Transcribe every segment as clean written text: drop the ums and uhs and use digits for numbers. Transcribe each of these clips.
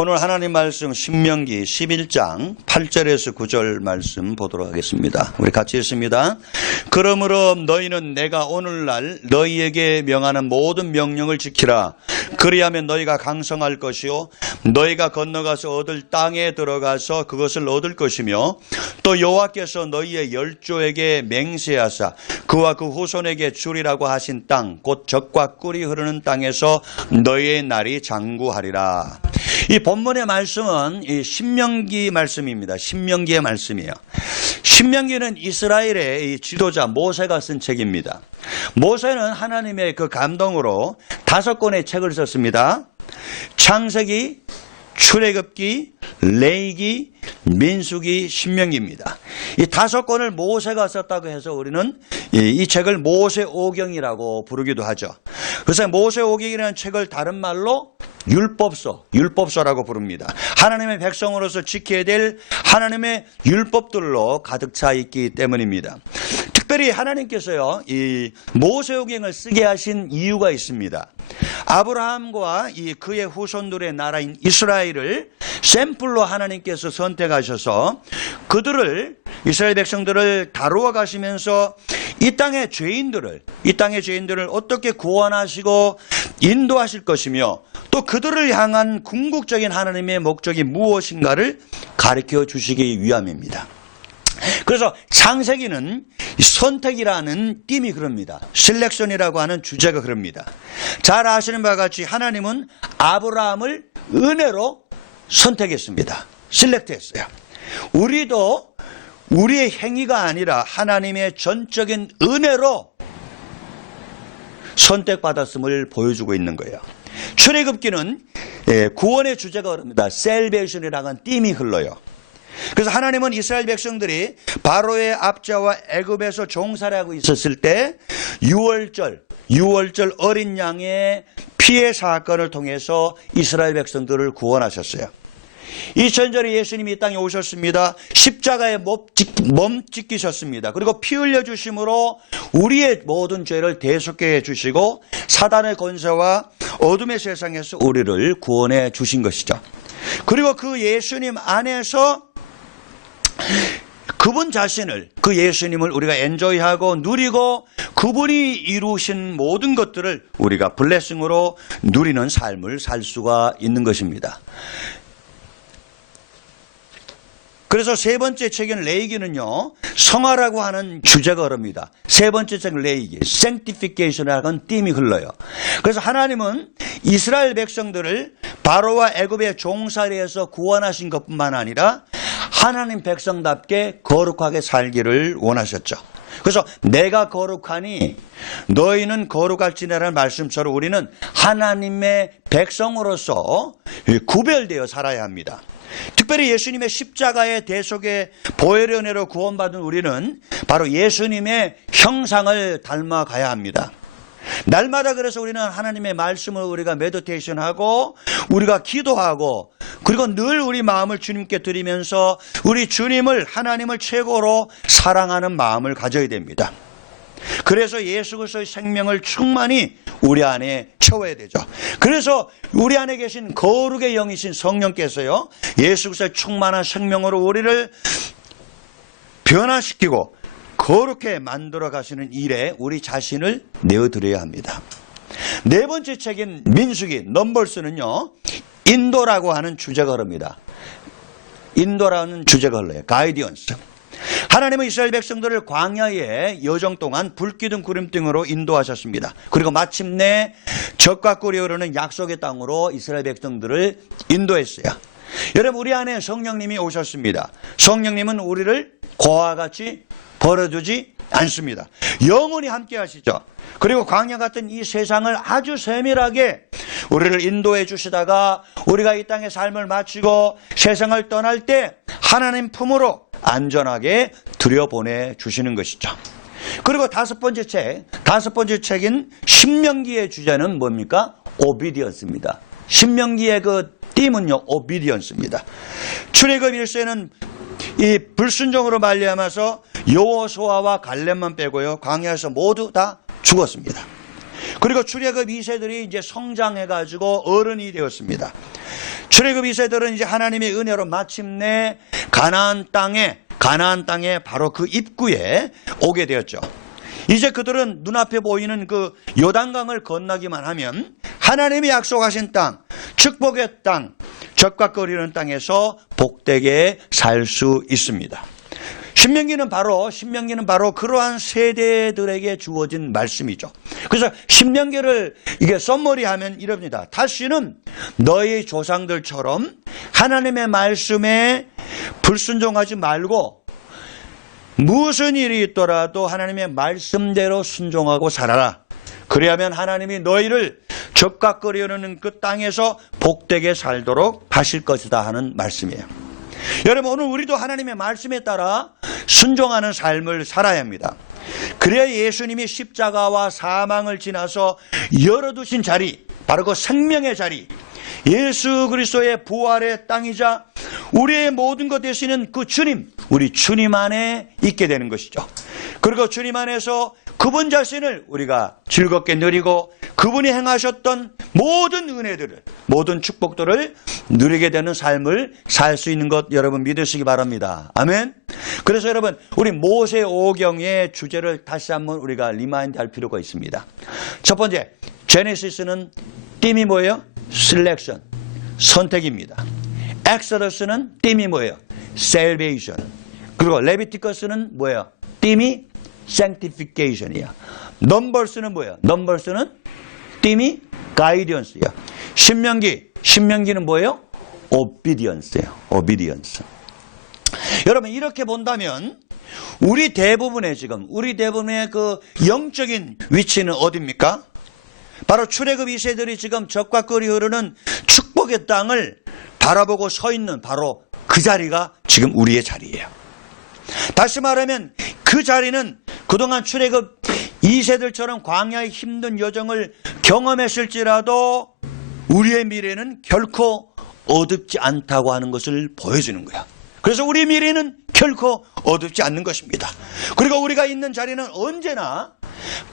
오늘 하나님 말씀 신명기 11장 8절에서 9절 말씀 보도록 하겠습니다. 우리 같이 읽습니다. 그러므로 너희는 내가 오늘날 너희에게 명하는 모든 명령을 지키라. 그리하면 너희가 강성할 것이요 너희가 건너가서 얻을 땅에 들어가서 그것을 얻을 것이며 또 여호와께서 너희의 열조에게 맹세하사 그와 그 후손에게 주리라고 하신 땅 곧 젖과 꿀이 흐르는 땅에서 너희의 날이 장구하리라. 이 본문의 말씀은 이 신명기 말씀입니다. 신명기의 말씀이에요. 신명기는 이스라엘의 이 지도자 모세가 쓴 책입니다. 모세는 하나님의 그 감동으로 5권의 책을 썼습니다. 창세기, 출애굽기, 레위기, 민수기, 신명기입니다. 이 5권을 모세가 썼다고 해서 우리는 이 책을 모세오경이라고 부르기도 하죠. 그래서 모세오경이라는 책을 다른 말로 율법서라고 부릅니다. 하나님의 백성으로서 지켜야 될 하나님의 율법들로 가득 차 있기 때문입니다. 특별히 하나님께서요, 이 모세오경을 쓰게 하신 이유가 있습니다. 아브라함과 그의 후손들의 나라인 이스라엘을 샘플로 하나님께서 선택하셔서 그들을, 이스라엘 백성들을 다루어 가시면서 이 땅의 죄인들을 어떻게 구원하시고 인도하실 것이며 또 그들을 향한 궁극적인 하나님의 목적이 무엇인가를 가르쳐 주시기 위함입니다. 그래서 창세기는 선택이라는 띠이 그럽니다. 실렉션이라고 하는 주제가 그럽니다. 잘 아시는 바와 같이 하나님은 아브라함을 은혜로 선택했습니다. 실렉트했어요. 우리도 우리의 행위가 아니라 하나님의 전적인 은혜로 선택받았음을 보여주고 있는 거예요. 출애굽기는 구원의 주제가 그럽니다. salvation이라는 띠이 흘러요. 그래서 하나님은 이스라엘 백성들이 바로의 압제와 애굽에서 종살이하고 있었을 때 유월절 어린 양의 피해 사건을 통해서 이스라엘 백성들을 구원하셨어요. 2000년 전에 예수님이 이 땅에 오셨습니다. 십자가에 몸 찢기셨습니다. 그리고 피 흘려 주심으로 우리의 모든 죄를 대속해 주시고 사단의 권세와 어둠의 세상에서 우리를 구원해 주신 것이죠. 그리고 그 예수님 안에서 그분 자신을, 그 예수님을 우리가 엔조이하고 누리고 그분이 이루신 모든 것들을 우리가 블레싱으로 누리는 삶을 살 수가 있는 것입니다. 그래서 세 번째 책인 레위기는요, 성화라고 하는 주제가 그럽니다. 세 번째 책 레위기, sanctification이라는 띠이 흘러요. 그래서 하나님은 이스라엘 백성들을 바로와 애굽의 종살이에서 구원하신 것뿐만 아니라 하나님 백성답게 거룩하게 살기를 원하셨죠. 그래서 내가 거룩하니 너희는 거룩할지니라는 말씀처럼 우리는 하나님의 백성으로서 구별되어 살아야 합니다. 특별히 예수님의 십자가의 대속의 보혈의 은혜로 구원받은 우리는 바로 예수님의 형상을 닮아가야 합니다. 날마다 그래서 우리는 하나님의 말씀을 우리가 메디테이션하고 우리가 기도하고 그리고 늘 우리 마음을 주님께 드리면서 우리 주님을, 하나님을 최고로 사랑하는 마음을 가져야 됩니다. 그래서 예수 그리스도의 생명을 충만히 우리 안에 채워야 되죠. 그래서 우리 안에 계신 거룩의 영이신 성령께서요, 예수 그리스도의 충만한 생명으로 우리를 변화시키고 거룩해 만들어 가시는 일에 우리 자신을 내어드려야 합니다. 네 번째 책인 민수기, 넘버스는요, 인도라고 하는 주제가 흐릅니다. 인도라는 주제가 흘러요. 가이디언스. 하나님은 이스라엘 백성들을 광야의 여정 동안 불기둥 구름등으로 인도하셨습니다. 그리고 마침내 젖과 꿀이 흐르는 약속의 땅으로 이스라엘 백성들을 인도했어요. 여러분, 우리 안에 성령님이 오셨습니다. 성령님은 우리를 고와 같이 버려두지 않습니다. 영원히 함께 하시죠. 그리고 광야 같은 이 세상을 아주 세밀하게 우리를 인도해 주시다가 우리가 이 땅의 삶을 마치고 세상을 떠날 때 하나님 품으로 안전하게 들여보내 주시는 것이죠. 그리고 다섯 번째 책인 신명기의 주제는 뭡니까? 오비디언스입니다. 신명기의 그 띠문요, 오비디언스입니다. 출애굽 1세는 이 불순종으로 말미암아서 여호수아와 갈렙만 빼고요, 광야에서 모두 다 죽었습니다. 그리고 출애굽 2세들이 이제 성장해가지고 어른이 되었습니다. 출애굽 2세들은 이제 하나님의 은혜로 마침내 가나안 땅에 바로 그 입구에 오게 되었죠. 이제 그들은 눈앞에 보이는 그 요단강을 건너기만 하면 하나님이 약속하신 땅, 축복의 땅, 적과거리는 땅에서 복되게 살 수 있습니다. 신명기는 바로 그러한 세대들에게 주어진 말씀이죠. 그래서 신명기를 이게 썸머리하면 이럽니다. 다시는 너희 조상들처럼 하나님의 말씀에 불순종하지 말고 무슨 일이 있더라도 하나님의 말씀대로 순종하고 살아라. 그래야만 하나님이 너희를 적각거리는 그 땅에서 복되게 살도록 하실 것이다 하는 말씀이에요. 여러분, 오늘 우리도 하나님의 말씀에 따라 순종하는 삶을 살아야 합니다. 그래야 예수님이 십자가와 사망을 지나서 열어두신 자리, 바로 그 생명의 자리, 예수 그리스도의 부활의 땅이자 우리의 모든 것 되시는 그 주님, 우리 주님 안에 있게 되는 것이죠. 그리고 주님 안에서 그분 자신을 우리가 즐겁게 누리고 그분이 행하셨던 모든 은혜들을, 모든 축복들을 누리게 되는 삶을 살 수 있는 것 여러분 믿으시기 바랍니다. 아멘. 그래서 여러분, 우리 모세오경의 주제를 다시 한번 우리가 리마인드 할 필요가 있습니다. 첫 번째, 제네시스는 띠이 뭐예요? Selection, 선택입니다. 엑소더스는 띠이 뭐예요? Salvation. 그리고 레비티커스는 뭐예요? 띠이 Sanctification이야. 넘버스는 뭐예요? 넘버스는 띠이 Guidance야. 신명기는 뭐예요? Obedience예요. Obedience. 여러분, 이렇게 본다면 우리 대부분의 그 영적인 위치는 어디입니까? 바로 출애굽 2세들이 지금 적과거리 흐르는 축복의 땅을 바라보고 서 있는 바로 그 자리가 지금 우리의 자리예요. 다시 말하면 그 자리는 그동안 출애굽 2세들처럼 광야의 힘든 여정을 경험했을지라도 우리의 미래는 결코 어둡지 않다고 하는 것을 보여주는 거야. 그래서 우리 미래는 결코 어둡지 않는 것입니다. 그리고 우리가 있는 자리는 언제나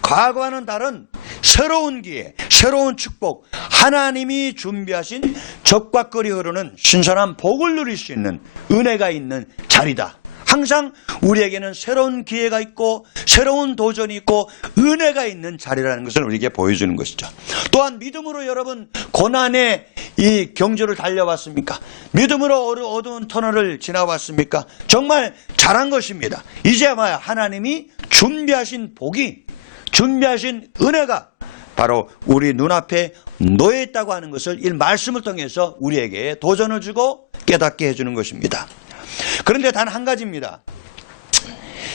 과거와는 다른 새로운 기회, 새로운 축복, 하나님이 준비하신 적과거리 흐르는 신선한 복을 누릴 수 있는 은혜가 있는 자리다. 항상 우리에게는 새로운 기회가 있고 새로운 도전이 있고 은혜가 있는 자리라는 것을 우리에게 보여주는 것이죠. 또한 믿음으로 여러분 고난의 이 경주를 달려왔습니까? 믿음으로 어두운 터널을 지나왔습니까? 정말 잘한 것입니다. 이제야 하나님이 준비하신 복이, 준비하신 은혜가 바로 우리 눈앞에 놓여 있다고 하는 것을 이 말씀을 통해서 우리에게 도전을 주고 깨닫게 해주는 것입니다. 그런데 단 한 가지입니다.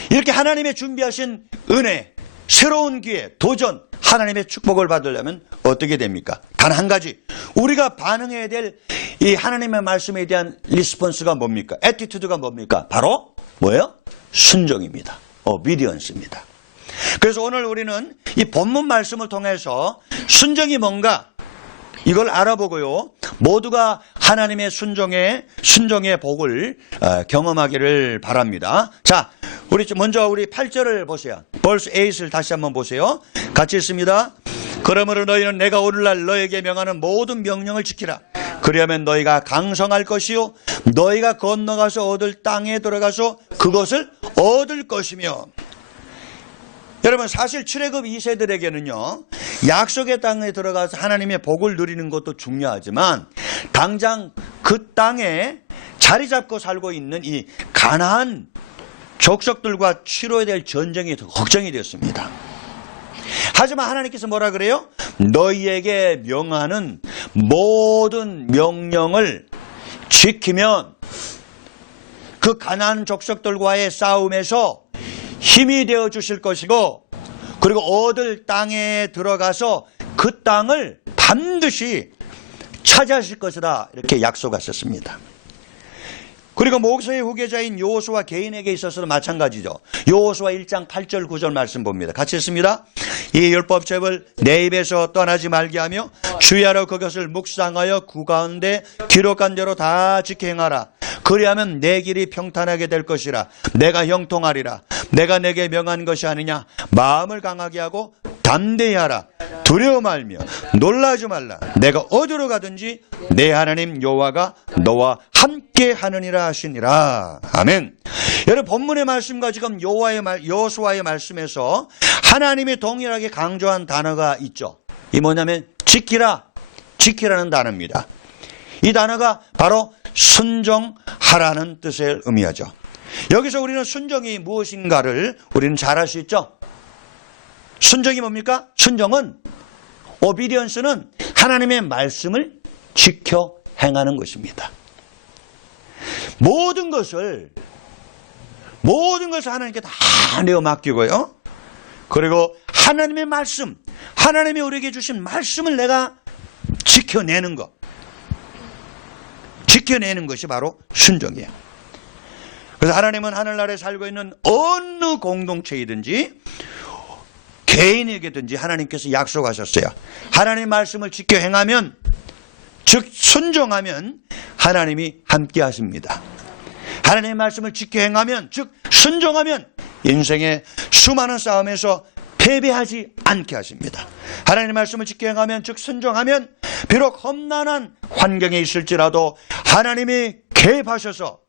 이렇게 하나님의 준비하신 은혜, 새로운 기회, 도전, 하나님의 축복을 받으려면 어떻게 됩니까? 단 한 가지. 우리가 반응해야 될 이 하나님의 말씀에 대한 리스폰스가 뭡니까? 애티튜드가 뭡니까? 바로 뭐예요? 순종입니다. 오비디언스입니다. 그래서 오늘 우리는 이 본문 말씀을 통해서 순종이 뭔가 이걸 알아보고요. 모두가 하나님의 순종의 복을 경험하기를 바랍니다. 자, 먼저 우리 8절을 보세요. verse 8을 다시 한번 보세요. 같이 읽습니다. 그러므로 너희는 내가 오늘날 너에게 명하는 모든 명령을 지키라. 그리하면 너희가 강성할 것이요 너희가 건너가서 얻을 땅에 들어가서 그것을 얻을 것이며. 여러분, 사실 출애굽 2세들에게는요 약속의 땅에 들어가서 하나님의 복을 누리는 것도 중요하지만 당장 그 땅에 자리 잡고 살고 있는 이 가나안 족속들과 치러야 될 전쟁이 더 걱정이 되었습니다. 하지만 하나님께서 뭐라 그래요? 너희에게 명하는 모든 명령을 지키면 그 가나안 족속들과의 싸움에서 힘이 되어 주실 것이고, 그리고 얻을 땅에 들어가서 그 땅을 반드시 차지하실 것이다, 이렇게 약속하셨습니다. 그리고 모세의 후계자인 여호수아 개인에게 있어서도 마찬가지죠. 여호수아 1장 8절 9절 말씀 봅니다. 같이 읽습니다. 이 율법책을 내 입에서 떠나지 말게 하며 주야로 그것을 묵상하여 구가운데 기록한 대로 다 지켜 행하라. 그리하면 내 길이 평탄하게 될 것이라. 내가 형통하리라. 내가 내게 명한 것이 아니냐. 마음을 강하게 하고 담대히 하라. 두려워 말며 놀라지 말라. 내가 어디로 가든지 내 하나님 여호와가 너와 함께 하느니라 하시니라. 아멘. 여러분, 본문의 말씀과 지금 여호수아의 말씀에서 하나님이 동일하게 강조한 단어가 있죠. 이 뭐냐면 지키라, 지키라는 단어입니다. 이 단어가 바로 순종하라는 뜻을 의미하죠. 여기서 우리는 순종이 무엇인가를 우리는 잘 알 수 있죠. 순종이 뭡니까? 순종은, 오비디언스는 하나님의 말씀을 지켜 행하는 것입니다. 모든 것을 하나님께 다 내어 맡기고요. 그리고 하나님의 말씀, 하나님이 우리에게 주신 말씀을 내가 지켜내는 것. 지켜내는 것이 바로 순종이에요. 그래서 하나님은 하늘나라에 살고 있는 어느 공동체이든지 개인에게든지 하나님께서 약속하셨어요. 하나님의 말씀을 지켜 행하면, 즉 순종하면 하나님이 함께 하십니다. 하나님의 말씀을 지켜 행하면, 즉 순종하면 인생의 수많은 싸움에서 패배하지 않게 하십니다. 하나님의 말씀을 지켜 행하면, 즉 순종하면 비록 험난한 환경에 있을지라도 하나님이 개입하셔서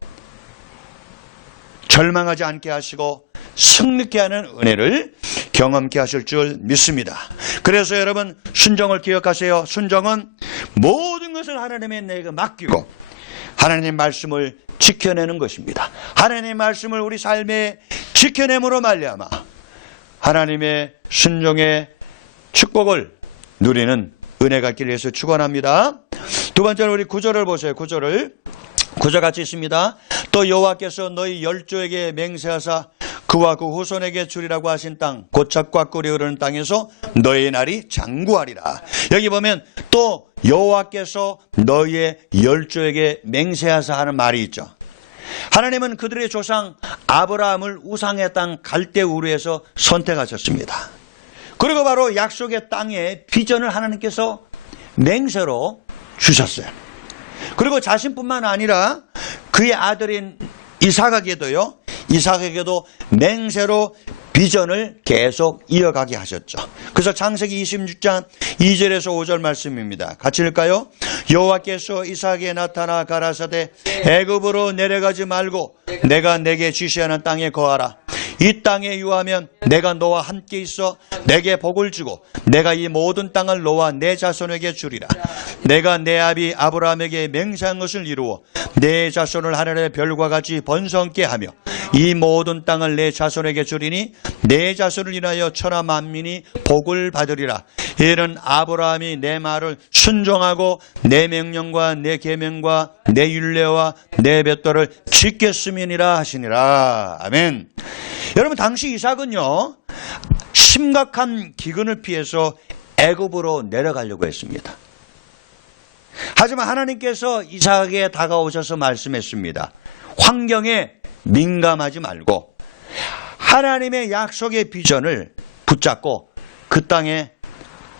절망하지 않게 하시고 승리케 하는 은혜를 경험케 하실 줄 믿습니다. 그래서 여러분, 순종을 기억하세요. 순종은 모든 것을 하나님의 내게 맡기고 하나님의 말씀을 지켜내는 것입니다. 하나님의 말씀을 우리 삶에 지켜냄으로 말미암아 하나님의 순종의 축복을 누리는 은혜가 있기를 위해서 축원합니다. 두 번째로 우리 구절을 보세요. 구절 같이 있습니다. 또 여호와께서 너희 열조에게 맹세하사 그와 그 후손에게 주리라고 하신 땅, 곧 젖과 꿀이 흐르는 땅에서 너희 날이 장구하리라. 여기 보면 또 여호와께서 너희의 열조에게 맹세하사 하는 말이 있죠. 하나님은 그들의 조상 아브라함을 우상의 땅 갈대 우르에서 선택하셨습니다. 그리고 바로 약속의 땅의 비전을 하나님께서 맹세로 주셨어요. 그리고 자신뿐만 아니라 그의 아들인 이삭에게도 맹세로 비전을 계속 이어가게 하셨죠. 그래서 창세기 26장 2절에서 5절 말씀입니다. 같이 읽을까요? 여호와께서 이삭에게 나타나 가라사대 애굽으로 내려가지 말고 내가 내게 지시하는 땅에 거하라. 이 땅에 유하면 내가 너와 함께 있어 내게 복을 주고 내가 이 모든 땅을 너와 내 자손에게 주리라. 내가 내 아비 아브라함에게 맹세한 것을 이루어 내 자손을 하늘의 별과 같이 번성케 하며 이 모든 땅을 내 자손에게 주리니 내 자손을 인하여 천하 만민이 복을 받으리라. 이는 아브라함이 내 말을 순종하고 내 명령과 내 계명과 내 율례와 내 뱃도를 지켰음이니라 하시니라. 아멘. 여러분, 당시 이삭은요 심각한 기근을 피해서 애굽으로 내려가려고 했습니다. 하지만 하나님께서 이삭에게 다가오셔서 말씀했습니다. 환경에 민감하지 말고 하나님의 약속의 비전을 붙잡고 그 땅에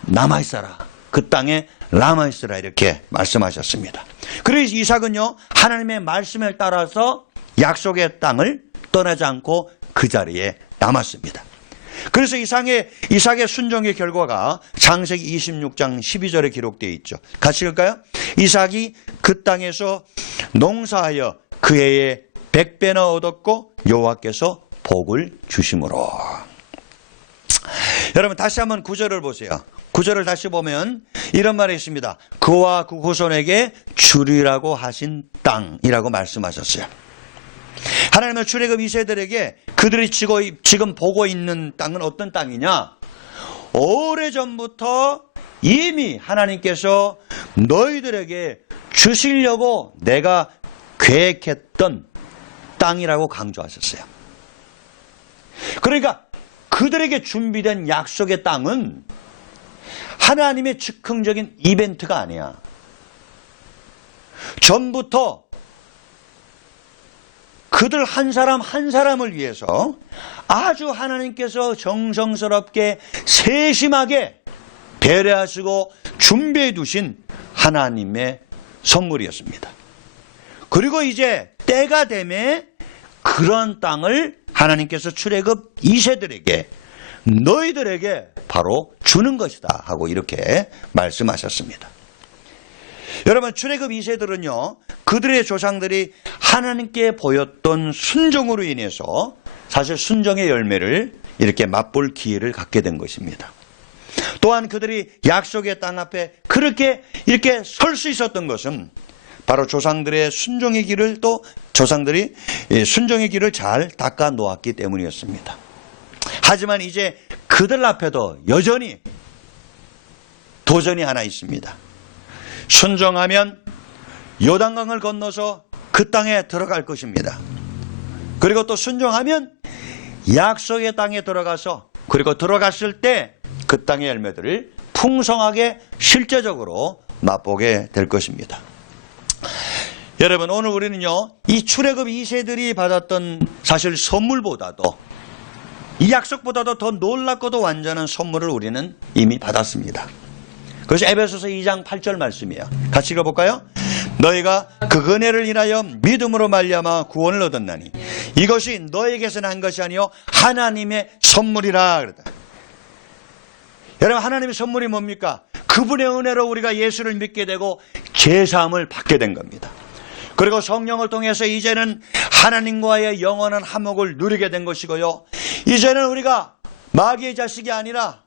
남아있어라. 그 땅에 남아있어라. 이렇게 말씀하셨습니다. 그래서 이삭은요 하나님의 말씀을 따라서 약속의 땅을 떠나지 않고 그 자리에 남았습니다. 그래서 이삭의 순종의 결과가 창세기 26장 12절에 기록되어 있죠. 같이 읽을까요? 이삭이 그 땅에서 농사하여 그 해에 100배나 얻었고 여호와께서 복을 주심으로. 여러분, 다시 한번 9절을 보세요. 9절을 다시 보면 이런 말이 있습니다. 그와 그 후손에게 주리라고 하신 땅이라고 말씀하셨어요. 하나님은 출애굽 2세들에게 그들이 지금 보고 있는 땅은 어떤 땅이냐? 오래전부터 이미 하나님께서 너희들에게 주시려고 내가 계획했던 땅이라고 강조하셨어요. 그러니까 그들에게 준비된 약속의 땅은 하나님의 즉흥적인 이벤트가 아니야. 전부터 그들 한 사람 한 사람을 위해서 아주 하나님께서 정성스럽게 세심하게 배려하시고 준비해 두신 하나님의 선물이었습니다. 그리고 이제 때가 되면 그런 땅을 하나님께서 출애굽 2세들에게 너희들에게 바로 주는 것이다 하고 이렇게 말씀하셨습니다. 여러분, 출애굽 2세들은요, 그들의 조상들이 하나님께 보였던 순종으로 인해서 사실 순종의 열매를 이렇게 맛볼 기회를 갖게 된 것입니다. 또한 그들이 약속의 땅 앞에 그렇게 이렇게 설 수 있었던 것은 바로 조상들의 순종의 길을, 또 조상들이 순종의 길을 잘 닦아 놓았기 때문이었습니다. 하지만 이제 그들 앞에도 여전히 도전이 하나 있습니다. 순종하면 요단강을 건너서 그 땅에 들어갈 것입니다. 그리고 또 순종하면 약속의 땅에 들어가서, 그리고 들어갔을 때 그 땅의 열매들을 풍성하게 실제적으로 맛보게 될 것입니다. 여러분, 오늘 우리는요, 이 출애굽 2세들이 받았던 사실 선물보다도, 이 약속보다도 더 놀랍고도 완전한 선물을 우리는 이미 받았습니다. 그것이 에베소서 2장 8절 말씀이에요. 같이 읽어볼까요? 너희가 그 은혜를 인하여 믿음으로 말미암아 구원을 얻었나니 이것이 너에게서 난 것이 아니요 하나님의 선물이라 그랬다. 여러분, 하나님의 선물이 뭡니까? 그분의 은혜로 우리가 예수를 믿게 되고 죄사함을 받게 된 겁니다. 그리고 성령을 통해서 이제는 하나님과의 영원한 화목을 누리게 된 것이고요, 이제는 우리가 마귀의 자식이 아니라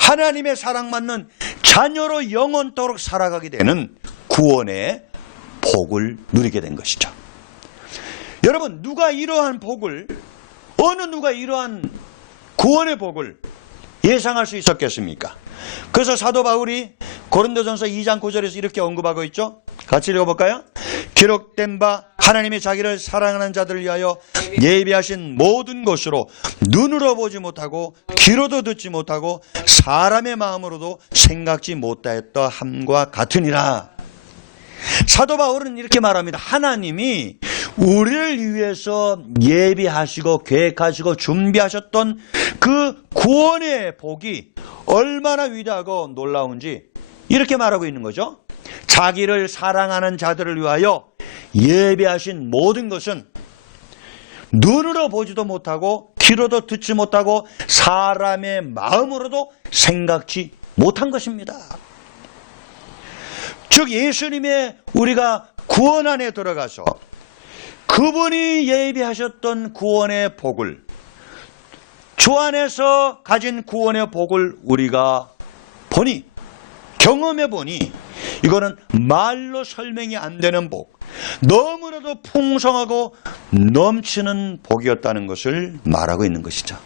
하나님의 사랑받는 자녀로 영원토록 살아가게 되는 구원의 복을 누리게 된 것이죠. 여러분, 누가 이러한 복을, 어느 누가 이러한 구원의 복을 예상할 수 있었겠습니까? 그래서 사도 바울이 고린도전서 2장 9절에서 이렇게 언급하고 있죠. 같이 읽어볼까요? 기록된 바 하나님이 자기를 사랑하는 자들을 위하여 예비하신 모든 것으로 눈으로 보지 못하고 귀로도 듣지 못하고 사람의 마음으로도 생각지 못하였다 함과 같으니라. 사도 바울은 이렇게 말합니다. 하나님이 우리를 위해서 예비하시고 계획하시고 준비하셨던 그 구원의 복이 얼마나 위대하고 놀라운지 이렇게 말하고 있는 거죠. 자기를 사랑하는 자들을 위하여 예비하신 모든 것은 눈으로 보지도 못하고 귀로도 듣지 못하고 사람의 마음으로도 생각지 못한 것입니다. 즉, 예수님의 우리가 구원 안에 들어가서 그분이 예비하셨던 구원의 복을, 주 안에서 가진 구원의 복을 우리가 보니, 경험해 보니 이거는 말로 설명이 안 되는 복, 너무나도 풍성하고 넘치는 복이었다는 것을 말하고 있는 것이죠.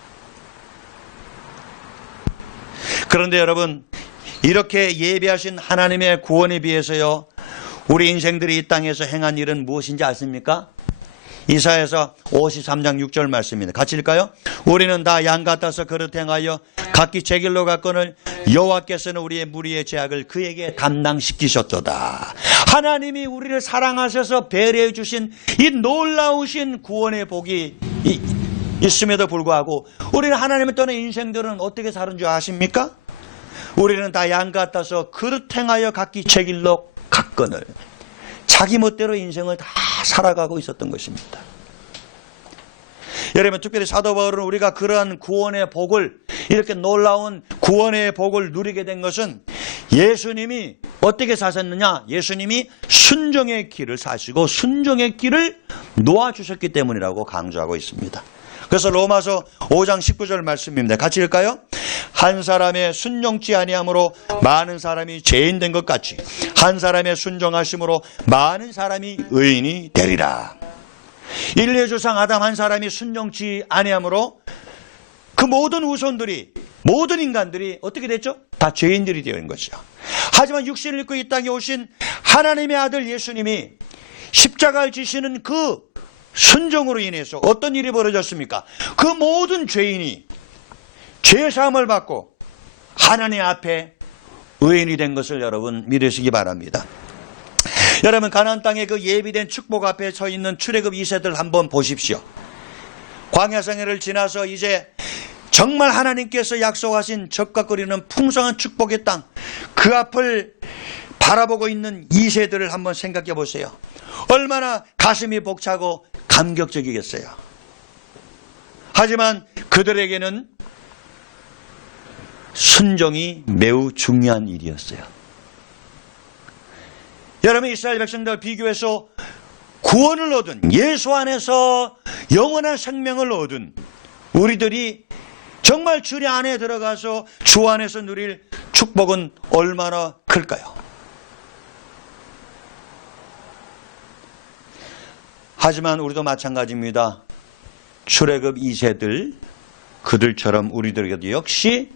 그런데 여러분, 이렇게 예비하신 하나님의 구원에 비해서요, 우리 인생들이 이 땅에서 행한 일은 무엇인지 아십니까? 이사야서 53장 6절 말씀입니다. 같이 읽을까요? 우리는 다 양 같아서 그릇 행하여 각기 제 길로 갔거늘 여호와께서는 우리의 무리의 죄악을 그에게 담당시키셨도다. 하나님이 우리를 사랑하셔서 배려해 주신 이 놀라우신 구원의 복이 있음에도 불구하고 우리는 하나님을 떠난 인생들은 어떻게 사는 줄 아십니까? 우리는 다 양 같아서 그릇 행하여 각기 제 길로 갔거늘, 자기 멋대로 인생을 다 살아가고 있었던 것입니다. 여러분, 특별히 사도 바울은 우리가 그러한 구원의 복을, 이렇게 놀라운 구원의 복을 누리게 된 것은 예수님이 어떻게 사셨느냐? 예수님이 순종의 길을 사시고 순종의 길을 놓아주셨기 때문이라고 강조하고 있습니다. 그래서 로마서 5장 19절 말씀입니다. 같이 읽을까요? 한 사람의 순종치 아니함으로 많은 사람이 죄인 된 것 같이 한 사람의 순종하심으로 많은 사람이 의인이 되리라. 인류의 조상 아담 한 사람이 순종치 아니함으로 그 모든 후손들이, 모든 인간들이 어떻게 됐죠? 다 죄인들이 되는 것이죠. 하지만 육신을 입고 이 땅에 오신 하나님의 아들 예수님이 십자가를 지시는 그 순종으로 인해서 어떤 일이 벌어졌습니까? 그 모든 죄인이 죄사함을 받고 하나님 앞에 의인이 된 것을 여러분 믿으시기 바랍니다. 여러분, 가나안 땅에 그 예비된 축복 앞에 서 있는 출애굽 2세들 한번 보십시오. 광야 생애를 지나서 이제 정말 하나님께서 약속하신 젖과 끓이는 풍성한 축복의 땅, 그 앞을 바라보고 있는 2세들을 한번 생각해 보세요. 얼마나 가슴이 벅차고 감격적이겠어요. 하지만 그들에게는 순종이 매우 중요한 일이었어요. 여러분, 이스라엘 백성들 비교해서 구원을 얻은, 예수 안에서 영원한 생명을 얻은 우리들이 정말 주님 안에 들어가서 주 안에서 누릴 축복은 얼마나 클까요? 하지만 우리도 마찬가지입니다. 출애굽 2세들, 그들처럼 우리들에게도 역시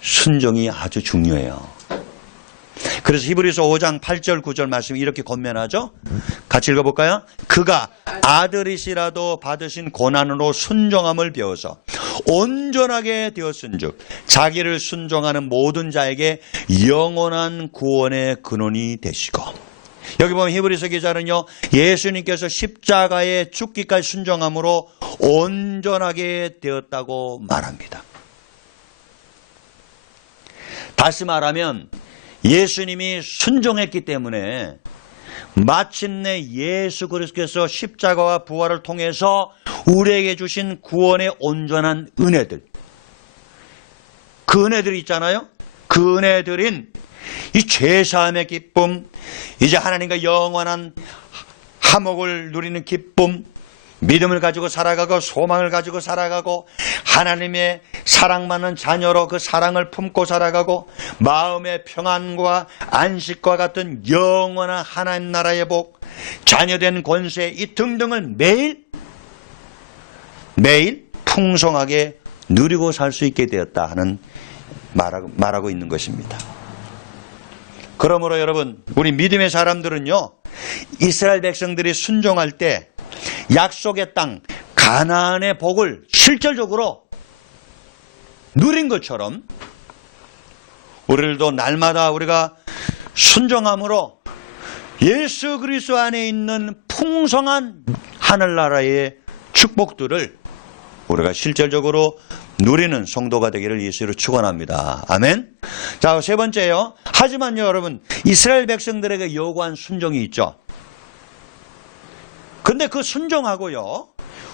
순종이 아주 중요해요. 그래서 히브리서 5장 8절 9절 말씀이 이렇게 권면하죠. 같이 읽어볼까요? 그가 아들이시라도 받으신 고난으로 순종함을 배워서 온전하게 되었은즉 자기를 순종하는 모든 자에게 영원한 구원의 근원이 되시고. 여기 보면 히브리서 기자는요, 예수님께서 십자가에 죽기까지 순종함으로 온전하게 되었다고 말합니다. 다시 말하면 예수님이 순종했기 때문에 마침내 예수 그리스도께서 십자가와 부활을 통해서 우리에게 주신 구원의 온전한 은혜들, 그 은혜들이 있잖아요. 그 은혜들인 이 죄사함의 기쁨, 이제 하나님과 영원한 화목을 누리는 기쁨, 믿음을 가지고 살아가고 소망을 가지고 살아가고 하나님의 사랑받는 자녀로 그 사랑을 품고 살아가고 마음의 평안과 안식과 같은 영원한 하나님 나라의 복, 자녀된 권세, 이 등등을 매일 풍성하게 누리고 살 수 있게 되었다 하는 말하고 있는 것입니다. 그러므로 여러분, 우리 믿음의 사람들은요, 이스라엘 백성들이 순종할 때 약속의 땅 가나안의 복을 실질적으로 누린 것처럼 우리들도 날마다 우리가 순종함으로 예수 그리스도 안에 있는 풍성한 하늘나라의 축복들을 우리가 실질적으로 누리는 성도가 되기를 예수로 축원합니다. 아멘. 자, 세 번째요. 하지만요, 여러분, 이스라엘 백성들에게 요구한 순종이 있죠. 근데 그 순종하고요,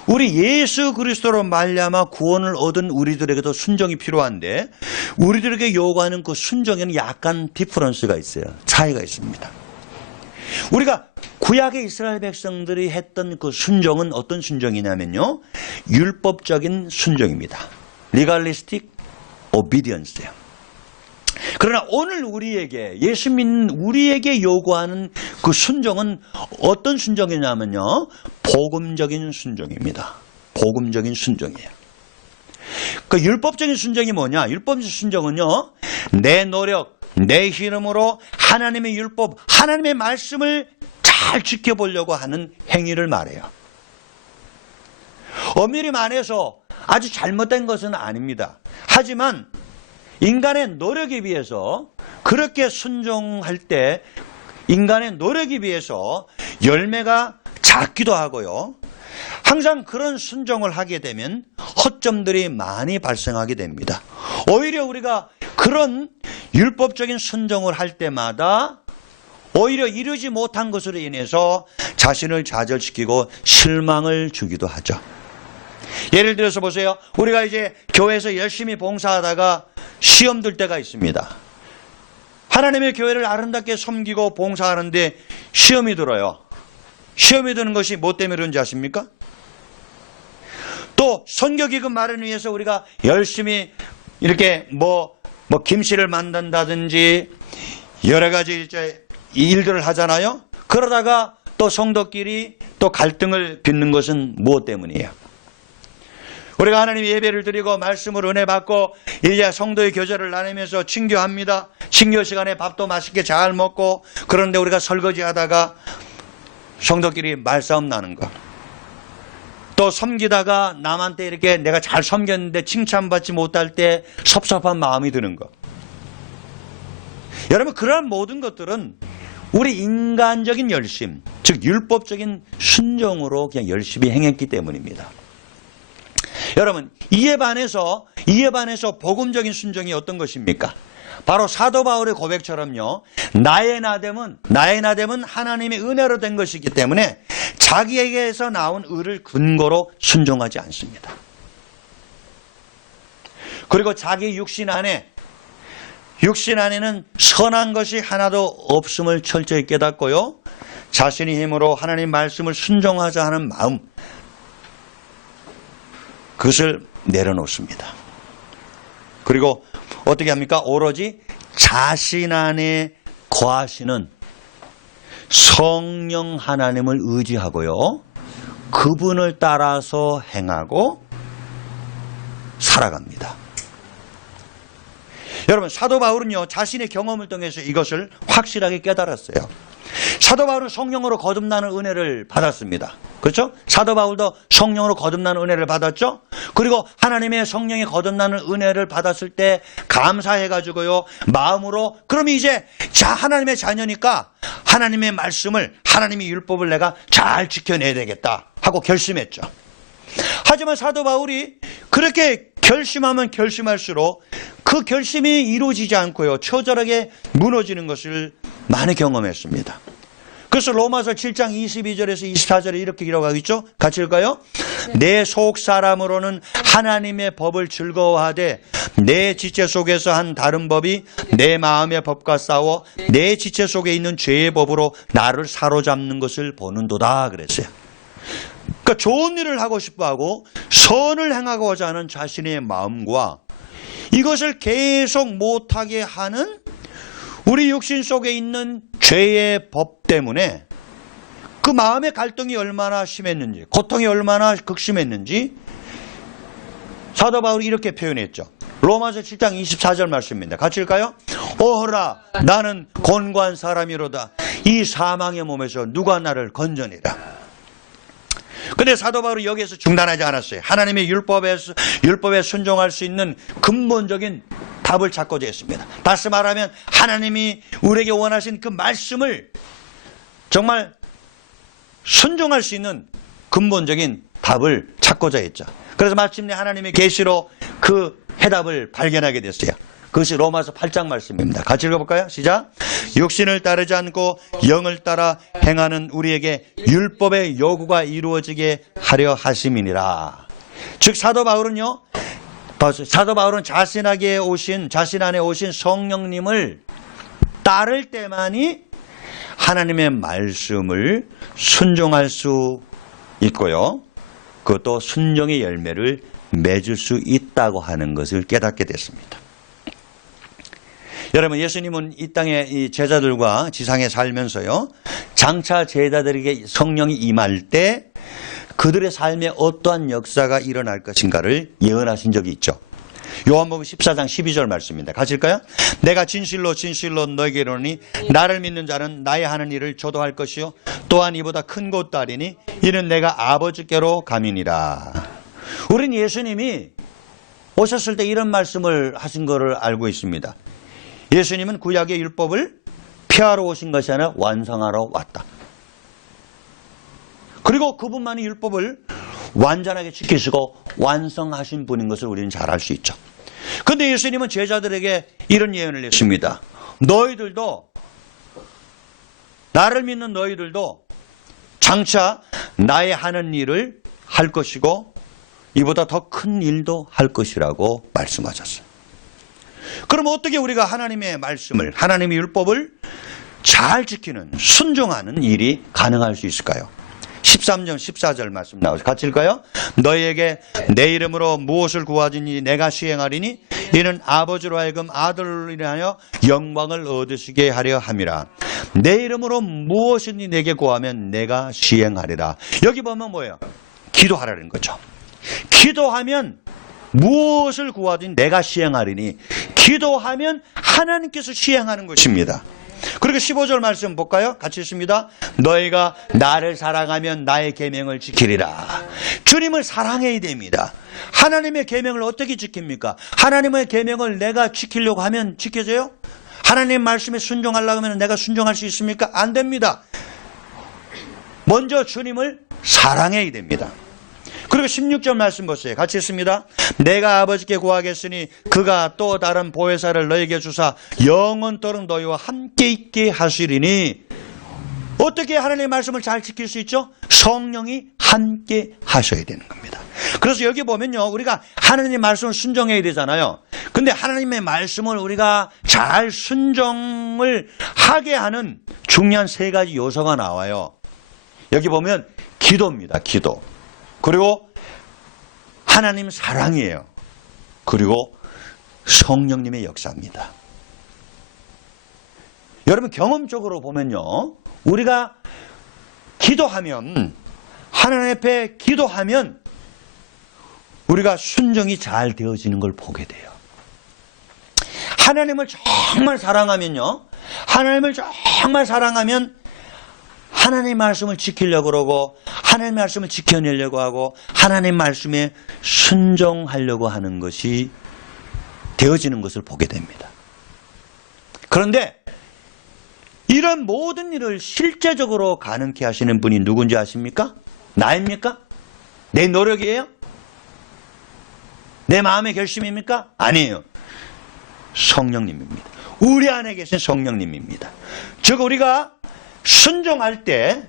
우리 예수 그리스도로 말미암아 구원을 얻은 우리들에게도 순종이 필요한데 우리들에게 요구하는 그 순종에는 약간 디퍼런스가 있어요. 차이가 있습니다. 우리가 구약의 이스라엘 백성들이 했던 그 순종은 어떤 순종이냐면요, 율법적인 순종입니다. Legalistic obedience예요. 그러나 오늘 우리에게, 예수 믿는 우리에게 요구하는 그 순종은 어떤 순종이냐면요, 복음적인 순종입니다. 복음적인 순종이에요. 그 율법적인 순종이 뭐냐? 율법적 순종은요, 내 노력, 내 힘으로 하나님의 율법, 하나님의 말씀을 잘 지켜보려고 하는 행위를 말해요. 엄밀히 말해서 아주 잘못된 것은 아닙니다. 하지만 인간의 노력에 비해서, 그렇게 순종할 때 인간의 노력에 비해서 열매가 작기도 하고요, 항상 그런 순종을 하게 되면 허점들이 많이 발생하게 됩니다. 오히려 우리가 그런 율법적인 순종을 할 때마다 오히려 이루지 못한 것으로 인해서 자신을 좌절시키고 실망을 주기도 하죠. 예를 들어서 보세요. 우리가 이제 교회에서 열심히 봉사하다가 시험 들 때가 있습니다. 하나님의 교회를 아름답게 섬기고 봉사하는데 시험이 들어요. 시험이 드는 것이 뭐 때문에 그런지 아십니까? 또 선교기금 마련을 위해서 우리가 열심히 이렇게 김씨를 만든다든지 여러 가지 이제 일들을 하잖아요. 그러다가 또 성도끼리 또 갈등을 빚는 것은 무엇 때문이에요? 우리가 하나님의 예배를 드리고 말씀을 은혜 받고 이제 성도의 교제를 나누면서 친교합니다. 친교 시간에 밥도 맛있게 잘 먹고, 그런데 우리가 설거지하다가 성도끼리 말싸움 나는 거. 또 섬기다가 남한테 이렇게 내가 잘 섬겼는데 칭찬받지 못할 때 섭섭한 마음이 드는 거. 여러분, 그러한 모든 것들은 우리 인간적인 열심, 즉 율법적인 순종으로 그냥 열심히 행했기 때문입니다. 여러분, 이에 반해서 복음적인 순종이 어떤 것입니까? 바로 사도 바울의 고백처럼요, 나의 나됨은 하나님의 은혜로 된 것이기 때문에 자기에게서 나온 의를 근거로 순종하지 않습니다. 그리고 자기 육신 안에는 선한 것이 하나도 없음을 철저히 깨닫고요. 자신의 힘으로 하나님 말씀을 순종하자 하는 마음, 그것을 내려놓습니다. 그리고 어떻게 합니까? 오로지 자신 안에 거하시는 성령 하나님을 의지하고요. 그분을 따라서 행하고 살아갑니다. 여러분, 사도 바울은요, 자신의 경험을 통해서 이것을 확실하게 깨달았어요. 사도 바울은 성령으로 거듭나는 은혜를 받았습니다. 그렇죠? 사도 바울도 성령으로 거듭나는 은혜를 받았죠? 그리고 하나님의 성령이 거듭나는 은혜를 받았을 때 감사해가지고요, 마음으로, 그럼 이제 하나님의 자녀니까 하나님의 말씀을, 하나님의 율법을 내가 잘 지켜내야 되겠다 하고 결심했죠. 하지만 사도 바울이 그렇게 결심하면 결심할수록 그 결심이 이루어지지 않고요, 처절하게 무너지는 것을 많이 경험했습니다. 그래서 로마서 7장 22절에서 24절에 이렇게 기록하고 있죠. 같이 읽을까요? 내 속 사람으로는 하나님의 법을 즐거워하되 내 지체 속에서 한 다른 법이 내 마음의 법과 싸워 내 지체 속에 있는 죄의 법으로 나를 사로잡는 것을 보는도다 그랬어요. 그러니까 좋은 일을 하고 싶어하고 선을 행하고자 하는 자신의 마음과 이것을 계속 못하게 하는 우리 육신 속에 있는 죄의 법 때문에 그 마음의 갈등이 얼마나 심했는지, 고통이 얼마나 극심했는지 사도 바울이 이렇게 표현했죠. 로마서 7장 24절 말씀입니다. 같이 읽을까요? 오호라, 나는 곤고한 사람이로다. 이 사망의 몸에서 누가 나를 건져내라. 근데 사도 바울이 여기에서 중단하지 않았어요. 하나님의 율법에 순종할 수 있는 근본적인 답을 찾고자 했습니다. 다시 말하면 하나님이 우리에게 원하신 그 말씀을 정말 순종할 수 있는 근본적인 답을 찾고자 했죠. 그래서 마침내 하나님의 계시로 그 해답을 발견하게 됐어요. 그것이 로마서 8장 말씀입니다. 같이 읽어볼까요? 시작. 육신을 따르지 않고 영을 따라 행하는 우리에게 율법의 요구가 이루어지게 하려 하심이니라. 즉 사도 바울은 자신 안에 오신 성령님을 따를 때만이 하나님의 말씀을 순종할 수 있고요, 그것도 순종의 열매를 맺을 수 있다고 하는 것을 깨닫게 됐습니다. 여러분, 예수님은 이 땅에 이 제자들과 지상에 살면서요, 장차 제자들에게 성령이 임할 때 그들의 삶에 어떠한 역사가 일어날 것인가를 예언하신 적이 있죠. 요한복음 14장 12절 말씀입니다. 같이 읽을까요? 내가 진실로 진실로 너에게 이르노니 나를 믿는 자는 나의 하는 일을 저도 할 것이요 또한 이보다 큰 것도 하리니 이는 내가 아버지께로 감이니라. 우린 예수님이 오셨을 때 이런 말씀을 하신 것을 알고 있습니다. 예수님은 구약의 율법을 폐하러 오신 것이 아니라 완성하러 왔다. 그리고 그분만이 율법을 완전하게 지키시고 완성하신 분인 것을 우리는 잘 알 수 있죠. 그런데 예수님은 제자들에게 이런 예언을 했습니다. 너희들도, 나를 믿는 너희들도 장차 나의 하는 일을 할 것이고 이보다 더 큰 일도 할 것이라고 말씀하셨어요. 그럼 어떻게 우리가 하나님의 말씀을, 하나님의 율법을 잘 지키는, 순종하는 일이 가능할 수 있을까요? 13절 14절 말씀 나오죠. 같이 읽을까요? 너희에게 내 이름으로 무엇을 구하든지 내가 시행하리니 이는 아버지로 하여금 아들로 인하여 영광을 얻으시게 하려 함이라. 내 이름으로 무엇이든지 내게 구하면 내가 시행하리라. 여기 보면 뭐예요? 기도하라는 거죠. 기도하면 무엇을 구하든 내가 시행하리니, 기도하면 하나님께서 시행하는 것입니다. 그리고 15절 말씀 볼까요? 같이 읽습니다. 너희가 나를 사랑하면 나의 계명을 지키리라. 주님을 사랑해야 됩니다. 하나님의 계명을 어떻게 지킵니까? 하나님의 계명을 내가 지키려고 하면 지켜져요? 하나님 말씀에 순종하려고 하면 내가 순종할 수 있습니까? 안 됩니다. 먼저 주님을 사랑해야 됩니다. 그리고 16절 말씀 보세요. 같이 읽습니다. 내가 아버지께 구하겠으니 그가 또 다른 보혜사를 너에게 주사 영원토록 너희와 함께 있게 하시리니. 어떻게 하나님의 말씀을 잘 지킬 수 있죠? 성령이 함께 하셔야 되는 겁니다. 그래서 여기 보면요, 우리가 하나님의 말씀을 순종해야 되잖아요. 근데 하나님의 말씀을 우리가 잘 순종을 하게 하는 중요한 세 가지 요소가 나와요. 여기 보면 기도입니다. 기도. 그리고 하나님 사랑이에요. 그리고 성령님의 역사입니다. 여러분, 경험적으로 보면요, 우리가 기도하면, 하나님 앞에 기도하면 우리가 순종이 잘 되어지는 걸 보게 돼요. 하나님을 정말 사랑하면요, 하나님을 정말 사랑하면 하나님 말씀을 지키려고 그러고, 하나님 말씀을 지켜내려고 하고, 하나님 말씀에 순종하려고 하는 것이 되어지는 것을 보게 됩니다. 그런데 이런 모든 일을 실제적으로 가능케 하시는 분이 누군지 아십니까? 나입니까? 내 노력이에요? 내 마음의 결심입니까? 아니에요. 성령님입니다. 우리 안에 계신 성령님입니다. 즉, 우리가 순종할 때,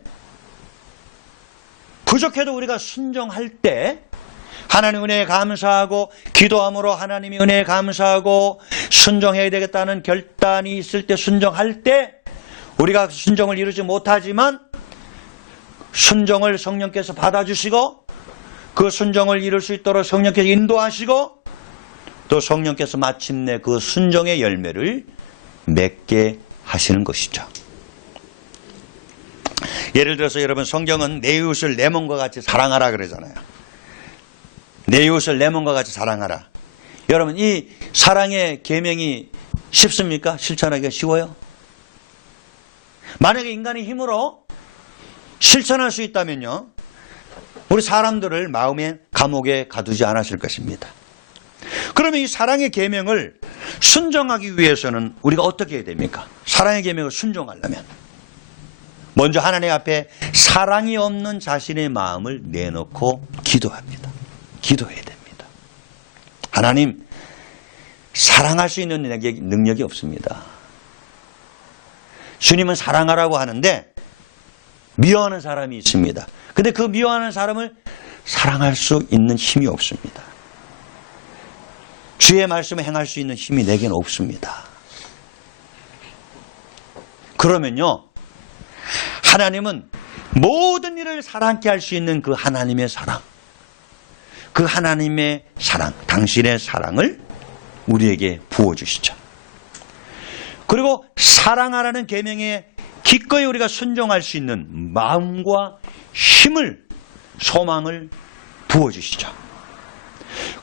부족해도 우리가 순종할 때 하나님 은혜에 감사하고, 기도함으로 하나님의 은혜에 감사하고, 순종해야 되겠다는 결단이 있을 때, 순종할 때 우리가 순종을 이루지 못하지만 순종을 성령께서 받아주시고, 그 순종을 이룰 수 있도록 성령께서 인도하시고, 또 성령께서 마침내 그 순종의 열매를 맺게 하시는 것이죠. 예를 들어서 여러분, 성경은 내 이웃을 내 몸과 같이 사랑하라 그러잖아요. 내 이웃을 내 몸과 같이 사랑하라. 여러분, 이 사랑의 계명이 쉽습니까? 실천하기가 쉬워요? 만약에 인간의 힘으로 실천할 수 있다면요, 우리 사람들을 마음의 감옥에 가두지 않았을 것입니다. 그러면 이 사랑의 계명을 순종하기 위해서는 우리가 어떻게 해야 됩니까? 사랑의 계명을 순종하려면 먼저 하나님 앞에 사랑이 없는 자신의 마음을 내놓고 기도합니다. 기도해야 됩니다. 하나님, 사랑할 수 있는 능력이 없습니다. 주님은 사랑하라고 하는데 미워하는 사람이 있습니다. 근데 그 미워하는 사람을 사랑할 수 있는 힘이 없습니다. 주의 말씀을 행할 수 있는 힘이 내게는 없습니다. 그러면요, 하나님은 모든 일을 사랑케 할 수 있는 그 하나님의 사랑, 그 하나님의 사랑, 당신의 사랑을 우리에게 부어주시죠. 그리고 사랑하라는 계명에 기꺼이 우리가 순종할 수 있는 마음과 힘을, 소망을 부어주시죠.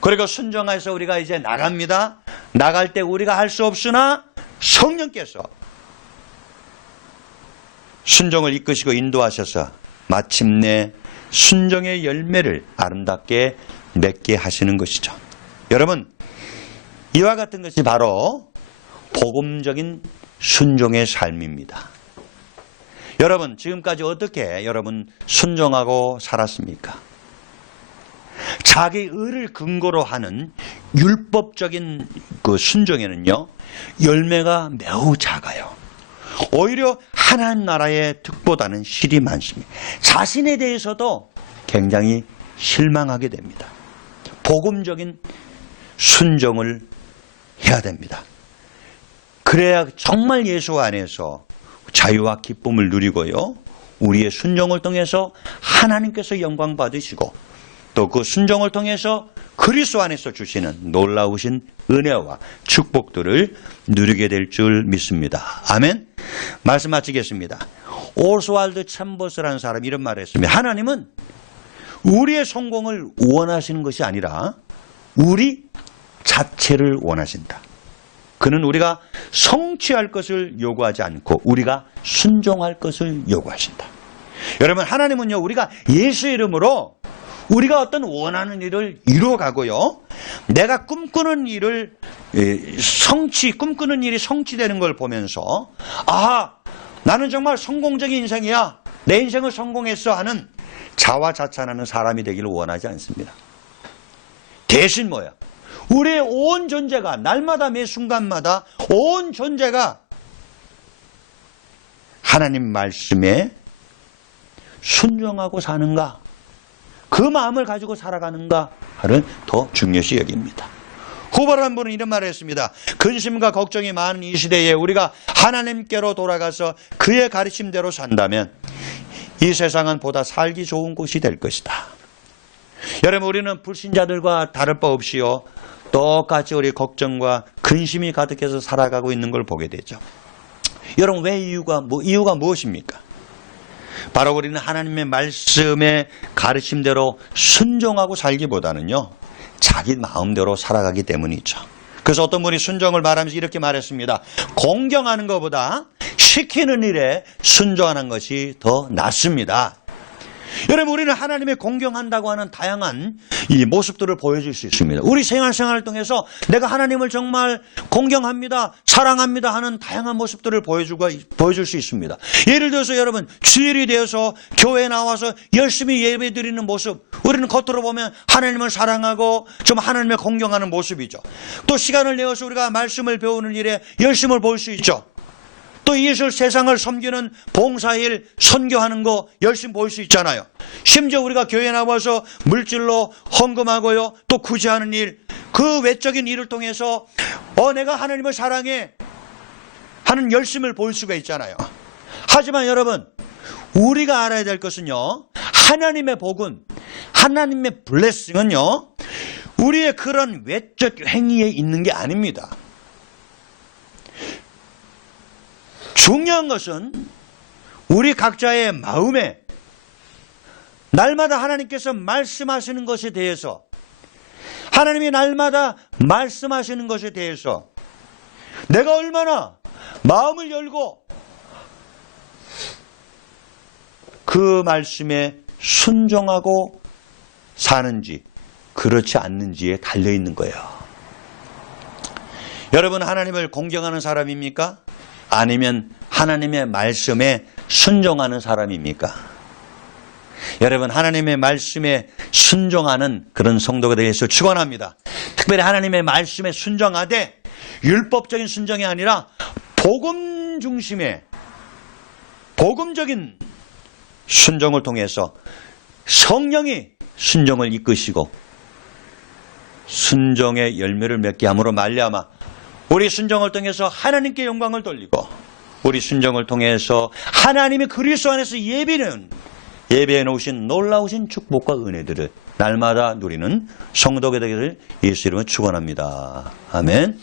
그리고 순종해서 우리가 이제 나갑니다. 나갈 때 우리가 할 수 없으나 성령께서 순종을 이끄시고 인도하셔서 마침내 순종의 열매를 아름답게 맺게 하시는 것이죠. 여러분, 이와 같은 것이 바로 복음적인 순종의 삶입니다. 여러분, 지금까지 어떻게 여러분 순종하고 살았습니까? 자기 의를 근거로 하는 율법적인 그 순종에는요, 열매가 매우 작아요. 오히려 하나님 나라의 득보다는 실이 많습니다. 자신에 대해서도 굉장히 실망하게 됩니다. 복음적인 순종을 해야 됩니다. 그래야 정말 예수 안에서 자유와 기쁨을 누리고요, 우리의 순종을 통해서 하나님께서 영광 받으시고, 또 그 순종을 통해서 그리스도 안에서 주시는 놀라우신 은혜와 축복들을 누리게 될 줄 믿습니다. 아멘. 말씀 마치겠습니다. 오스왈드 챔버스라는 사람이 이런 말을 했습니다. 하나님은 우리의 성공을 원하시는 것이 아니라 우리 자체를 원하신다. 그는 우리가 성취할 것을 요구하지 않고 우리가 순종할 것을 요구하신다. 여러분, 하나님은요, 우리가 예수 이름으로 우리가 어떤 원하는 일을 이루어가고요, 내가 꿈꾸는 일을 꿈꾸는 일이 성취되는 걸 보면서, 아, 나는 정말 성공적인 인생이야, 내 인생을 성공했어 하는 자화자찬하는 사람이 되기를 원하지 않습니다. 대신 뭐야? 우리의 온 존재가, 날마다 매 순간마다 온 존재가 하나님 말씀에 순종하고 사는가? 그 마음을 가지고 살아가는가를 더 중요시 여깁니다. 후보로 한 분은 이런 말을 했습니다. 근심과 걱정이 많은 이 시대에 우리가 하나님께로 돌아가서 그의 가르침대로 산다면 이 세상은 보다 살기 좋은 곳이 될 것이다. 여러분, 우리는 불신자들과 다를 바 없이요, 똑같이 우리 걱정과 근심이 가득해서 살아가고 있는 걸 보게 되죠. 여러분, 왜 이유가 무엇입니까? 바로 우리는 하나님의 말씀의 가르침대로 순종하고 살기보다는요, 자기 마음대로 살아가기 때문이죠. 그래서 어떤 분이 순종을 말하면서 이렇게 말했습니다. 공경하는 것보다 시키는 일에 순종하는 것이 더 낫습니다. 여러분, 우리는 하나님의 공경한다고 하는 다양한 이 모습들을 보여줄 수 있습니다. 우리 생활을 통해서 내가 하나님을 정말 공경합니다, 사랑합니다 하는 다양한 모습들을 보여줄 수 있습니다. 예를 들어서 여러분, 주일이 되어서 교회에 나와서 열심히 예배드리는 모습, 우리는 겉으로 보면 하나님을 사랑하고 좀 하나님을 공경하는 모습이죠. 또 시간을 내어서 우리가 말씀을 배우는 일에 열심을 볼 수 있죠. 또 이웃을 세상을 섬기는 봉사일, 선교하는 거 열심히 볼 수 있잖아요. 심지어 우리가 교회에 나와서 물질로 헌금하고요, 또 구제하는 일, 그 외적인 일을 통해서 내가 하나님을 사랑해 하는 열심을 볼 수가 있잖아요. 하지만 여러분, 우리가 알아야 될 것은요, 하나님의 복은, 하나님의 블레싱은요, 우리의 그런 외적 행위에 있는 게 아닙니다. 중요한 것은 우리 각자의 마음에 날마다 하나님께서 말씀하시는 것에 대해서, 하나님이 날마다 말씀하시는 것에 대해서 내가 얼마나 마음을 열고 그 말씀에 순종하고 사는지, 그렇지 않는지에 달려있는 거예요. 여러분, 하나님을 공경하는 사람입니까? 아니면 하나님의 말씀에 순종하는 사람입니까? 여러분, 하나님의 말씀에 순종하는 그런 성도가 되어서 축원합니다. 특별히 하나님의 말씀에 순종하되 율법적인 순종이 아니라 복음 중심의 복음적인 순종을 통해서 성령이 순종을 이끄시고 순종의 열매를 맺게 함으로 말미암아 우리 순종을 통해서 하나님께 영광을 돌리고 우리 순종을 통해서 하나님의 그리스도 안에서 예배해 놓으신 놀라우신 축복과 은혜들을 날마다 누리는 성도가 되기를 예수 이름으로 축원합니다. 아멘.